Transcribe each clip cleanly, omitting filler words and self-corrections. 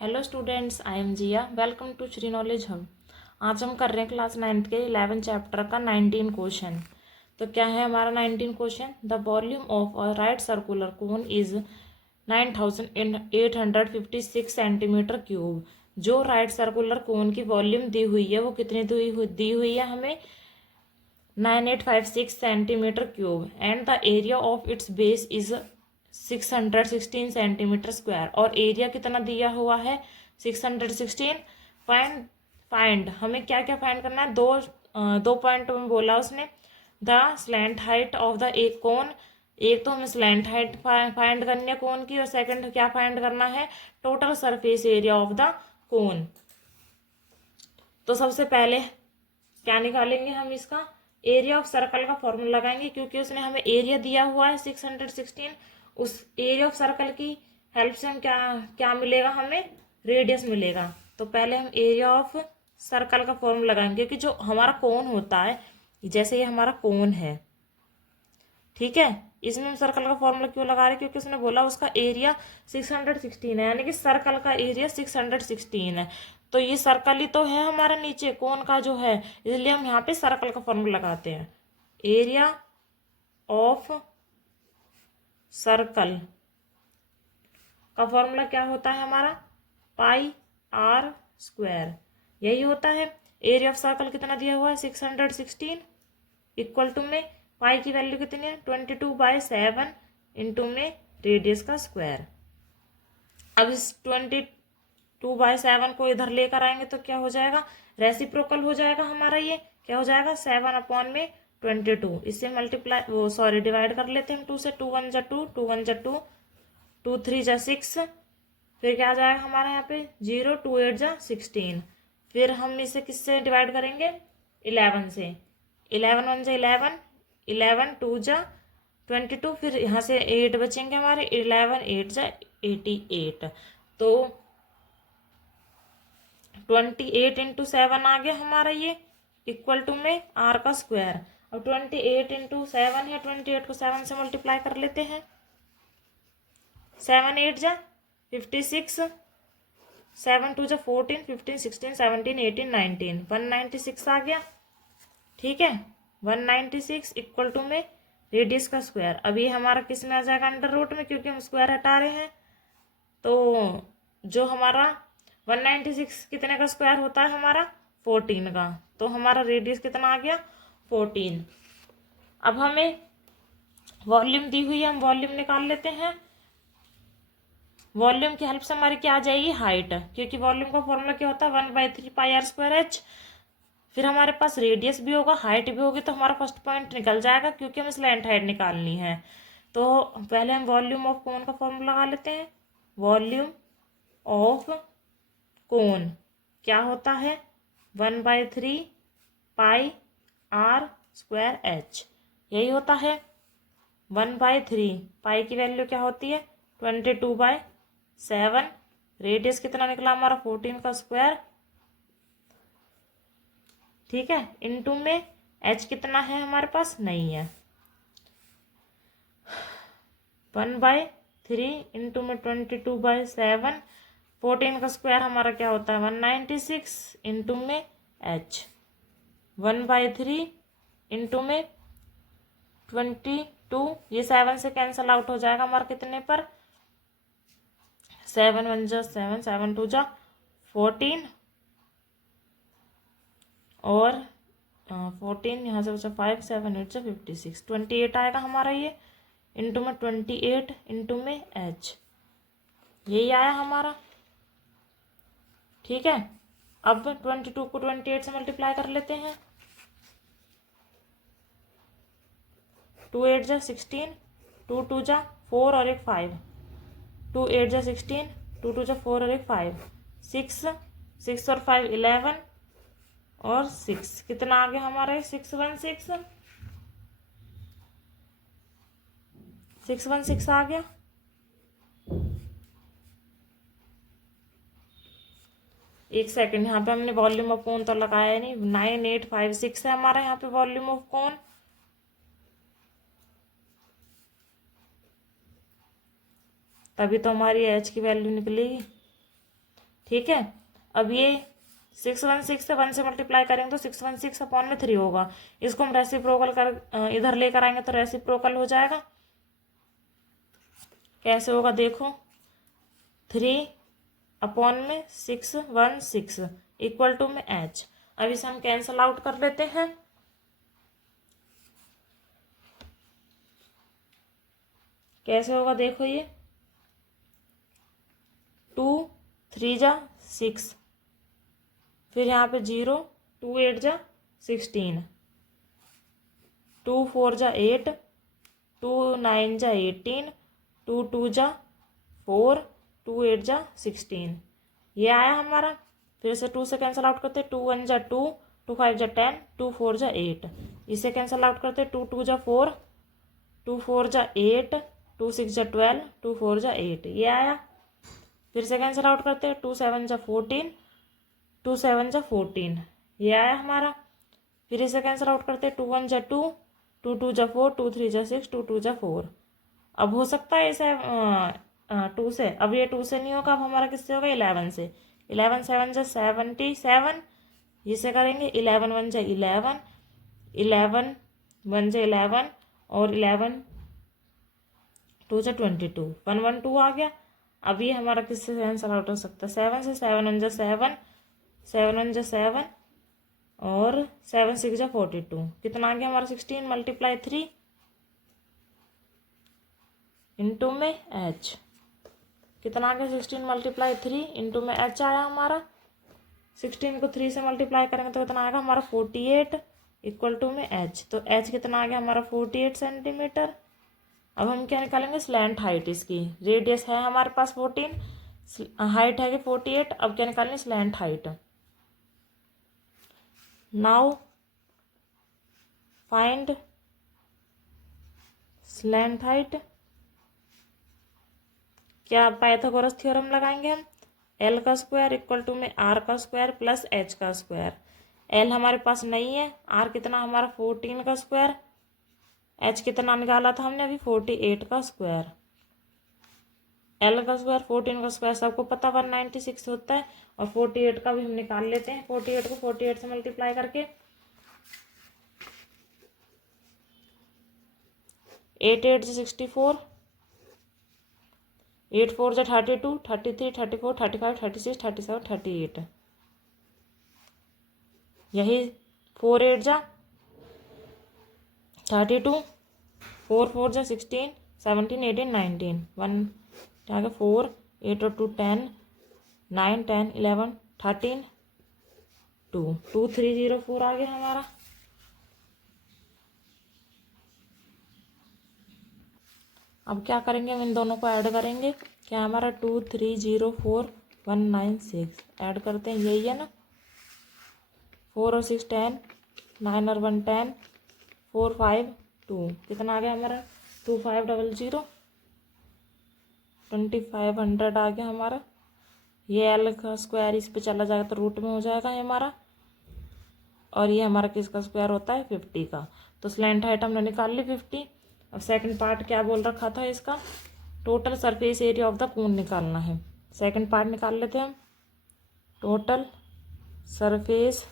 Hello students, I am Jiya. Welcome to Shri knowledge hub. आज हम कर रहे हैं क्लास 9th के 11 चैप्टर का 19 क्वेश्चन। तो क्या है हमारा 19 question? The volume of a right circular cone is 9856 centimetre cube. जो राइट सर्कुलर कोन की वॉल्यूम दी हुई है वो कितनी दी हुई है हमें? 9856 centimetre cube. And the area of its base is 616 centimetre square. और एरिया कितना दिया हुआ है? 616। फाइंड फाइंड हमें क्या क्या फाइंड करना है? दो पॉइंट में बोला उसने। The slant height of the एक कोन। एक तो हमें स्लैंट हाइट फाइंड करनी है कोन की, और सेकंड क्या फाइंड करना है? Total surface area of the cone. तो सबसे पहले क्या निकालेंगे हम? इसका एरिया ऑफ सर्कल का फॉर्मूला लगाएंगे, क्योंकि उसने हमें एरिया दिया हुआ है 616। उस एरिया ऑफ सर्कल की हेल्प से हम क्या क्या मिलेगा हमें? रेडियस मिलेगा। तो पहले हम एरिया ऑफ सर्कल का फॉर्मूला लगाएंगे, क्योंकि जो हमारा कोन होता है, जैसे ये हमारा कोन है, ठीक है, इसमें हम सर्कल का फॉर्मूला क्यों लगा रहे हैं? क्योंकि उसने बोला उसका एरिया 616 है, यानी कि सर्कल का एरिया 616 है। तो ये सर्कल ही तो है हमारा नीचे कोन का जो है, इसलिए हम यहाँ पे सर्कल का फॉर्मूला लगाते हैं। एरिया ऑफ सर्कल का फॉर्मूला क्या होता है हमारा? पाई आर स्क्वायर। यही होता है। एरिया ऑफ सर्कल कितना दिया हुआ है? 616 इक्वल टू में पाई की वैल्यू कितनी है? 22/7 इंटू में रेडियस का स्क्वायर। अब इस 22/7 को इधर लेकर आएंगे तो क्या हो जाएगा? रेसिप्रोकल हो जाएगा हमारा। ये क्या हो जाएगा? 7/22। इससे मल्टीप्लाई वो सॉरी डिवाइड कर लेते हैं हम 2 से। 2 1 जा 2, 2 1 जा 2, 2 3 जा 6। फिर क्या आ जाएगा हमारा यहाँ पे? 0, 2 8 जा 16। फिर हम इसे किससे डिवाइड करेंगे? 11 से। 11 1 जा 11, 11 2 जा 22। फिर यहाँ से 8 बचेंगे हमारे। 11 8 जा 88। तो 28 इंटू 7 आ गया हमारा ये, इक्वल टू में आर का स्क्वायर। अब 28 इंटू 7 है, 28 को 7 से मल्टीप्लाई कर लेते हैं। 7 8 जा 56, 7 2 जा 14, 15 16 17 18 19, 196 आ गया। ठीक है, 196 इक्वल टू में रेडियस का स्क्वायर। अभी हमारा किस में आ जाएगा? अंडर रूट में, क्योंकि हम स्क्वायर हटा रहे हैं। तो जो हमारा 196 कितने का स्क्वायर होता है हमारा? 14 का। तो हमारा रेडियस कितना आ गया? 14। अब हमें वॉल्यूम दी हुई है, हम वॉल्यूम निकाल लेते हैं। वॉल्यूम की हेल्प से हमारी क्या आ जाएगी? हाइट। क्योंकि वॉल्यूम का फॉर्मूला क्या होता है? 1/3πr²h। फिर हमारे पास रेडियस भी होगा, हाइट भी होगी, तो हमारा फर्स्ट पॉइंट निकल जाएगा, क्योंकि हमें स्लैंट हाइट निकालनी है। तो पहले हम वॉल्यूम ऑफ कोन का फॉर्मूला लगा लेते हैं। वॉल्यूम ऑफ कोन क्या होता है? 1/3πr²h। यही होता है। 1/3 पाई की वैल्यू क्या होती है? 22/7। रेडियस कितना निकला हमारा? 14 का स्क्वायर। ठीक है, इनटू में h कितना है हमारे पास? नहीं है। 1/3 इंटू में 22/7। 14 का स्क्वायर हमारा क्या होता है? 196 इंटू में h। 1/3 इंटू में 22, ये 7 से कैंसल आउट हो जाएगा हमारा कितने पर? 7 1 जा 7, 7 2 जा 14, और 14 यहाँ से बचा 5, 7 8 जा 56, 28 आएगा हमारा ये। इंटू में 28 इंटू में h, यही आया हमारा। ठीक है, अब 22 को 28 से मल्टीप्लाई कर लेते हैं। 2 8 जा 16, 2 2 जा 4 और एक 5, 2 8 जा 16, 2 2 जा 4 और एक 5, 6 6 और 5 11 और 6 कितना आ गया हमारा? 616 616 आ गया। एक सेकंड, यहाँ पे हमने वॉल्यूम ऑफ कोन तो लगाया नहीं। 9856 है हमारा यहाँ पे वॉल्यूम ऑफ कोन। तभी तो हमारी एच की वैल्यू निकलेगी। ठीक है। अब ये 616 से 1 से मल्टीप्लाई करेंगे तो 616 अपॉन में 3 होगा। इसको हम रेसिप्रोकल कर इधर लेकर आएंगे तो रेसिप्रोकल हो जाएगा। कैसे होगा देखो, 3 अपॉन में 616 इक्वल टू में h। अब इसे हम कैंसल आउट कर लेते हैं। कैसे होगा देखो, ये 2 3 जा 6, फिर यहाँ पे 0, 2 8 जा 16, 2 4 जा 8, 2 9 जा 18, 2 2 जा 4, 2 8 जा 16, ये आया हमारा। फिर से 2 से कैंसिल आउट करते, 2 1 जा 2, 2 5 जा 10, 2 4 जा 8, इसे कैंसिल आउट करते, 2 2 जा 4, 2 4 जा 8, 2 6 जा 12, 2 4 जा 8, ये आया। फिर से कैंसिल आउट करते, 2 7 जा 14, 2 7 जा 14, ये आया हमारा। फिर इसे कैंसिल आउट करते, 2 1 जा 2, 2 2 जा 4, 2 3 जा 6, 2 2 जा 4। अब हो सकता है इसे 2 से, अब ये 2 से नहीं होगा, अब हमारा किससे होगा, 11 से। 11 7 जा 77, इसे करेंगे 11 1 जा 11, 11 1 जा 11 और 11 2 जा 22, 1 1 2 आ गया। अब ये हमारा किससे कैंसिल आउट हो सकता है, 7 से, 7 1 जा 7, 7 1 जा 7 और 7 6 जा 42, कितना आ गया हमारा 16 मल्टीप्लाई 3 इंटू में h, कितना आ गया 16 मल्टीप्लाई 3 इंटू में h आया हमारा। 16 को 3 से मल्टीप्लाई करेंगे तो कितना आएगा हमारा 48 इक्वल टू में h, तो h कितना आ गया हमारा 48 सेंटीमीटर। अब हम क्या निकालेंगे, स्लैंट हाइट इसकी, रेडियस है हमारे पास 14, हाइट है कि 48, अब क्या निकालेंगे slant height. Now find slant height. क्या पाइथागोरस थ्योरम लगाएंगे हम, एल का स्क्वायर इक्वल टू में आर का स्क्वायर प्लस एच का स्क्वायर। एल हमारे पास नहीं है, आर कितना हमारा 14 का स्क्वायर, एच कितना निकाला था हमने अभी 48 का स्क्वायर। एल का स्क्वायर 14 का स्क्वायर सबको पता 196 होता है, और 48 का भी हम निकाल लेते हैं। 48 को 48 से मल्टीप्लाई करके 8 8 से 64, 8 4 से 32, 33 34 35 36 37 38, यही 4 8 जा 32, 4 4 जा 16 17 18 19, 1 क्या 4 8 और 2 10, 9 10 11 13 2 2 3 0 4 आ गया हमारा। अब क्या करेंगे, हम इन दोनों को ऐड करेंगे, क्या हमारा 2 3 0 4 1 9 6 ऐड करते हैं, यही है ना। 4 और 6 10, 9 और 1 10, 4 5 2, कितना आ गया हमारा 2 5 0 0, 2500 आ गया हमारा। ये एल का स्क्वायर इस पे चला जाएगा तो रूट में हो जाएगा ये हमारा, और ये हमारा किसका स्क्वायर होता है 50 का। तो स्लैंट हाइट हमने निकाल ली 50। अब सेकंड पार्ट क्या बोल रखा था इसका, total surface area of the cone निकालना है। सेकंड पार्ट निकाल लेते हैं हम, total surface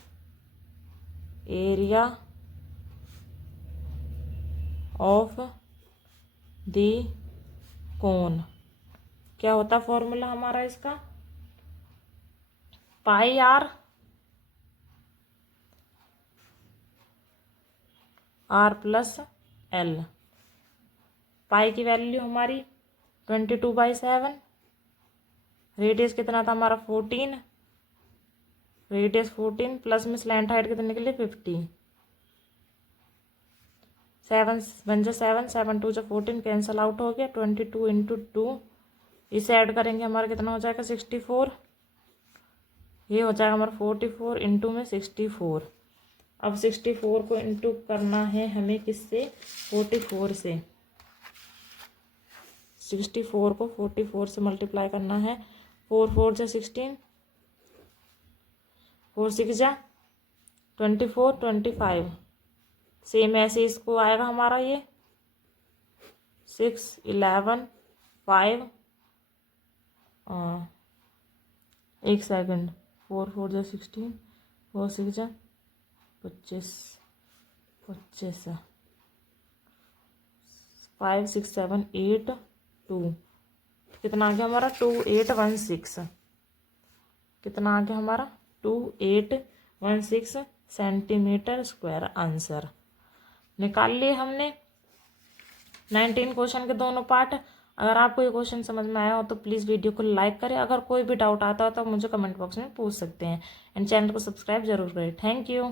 area of the cone, क्या होता है फॉर्मूला हमारा इसका, पाई आर प्लस एल। पाई की वैल्यू हमारी 22/7, रेडियस कितना था हमारा 14, रेडियस 14 प्लस में स्लैंट हाइट कितने के लिए 50, 7 1 जा 7 7 2 जा 14 कैंसल आउट हो गया, 22 इंटू 2, इसे ऐड करेंगे हमारा कितना हो जाएगा 64, ये हो जाएगा हमारा 44 इंटू में 64। अब 64 को इंटू करना है हमें किससे, 44 से। 64 को 44 से मल्टीप्लाई करना है, 4 4 जा 16, 4 6 जा 24 25, सेम ऐसे इसको आएगा हमारा ये 6 11 5 एक सेकंड, 4 4 जा 16, 4 6 जा 25, 25 5 6 7 8 2, कितना आ गया हमारा 2816, कितना आ गया हमारा 2816 सेंटीमीटर स्क्वायर आंसर निकाल लिए हमने 19 क्वेश्चन के दोनों पार्ट। अगर आपको ये क्वेश्चन समझ में आया हो तो प्लीज़ वीडियो को लाइक करें। अगर कोई भी डाउट आता हो तो मुझे कमेंट बॉक्स में पूछ सकते हैं एंड चैनल को सब्सक्राइब जरूर करें। Thank you.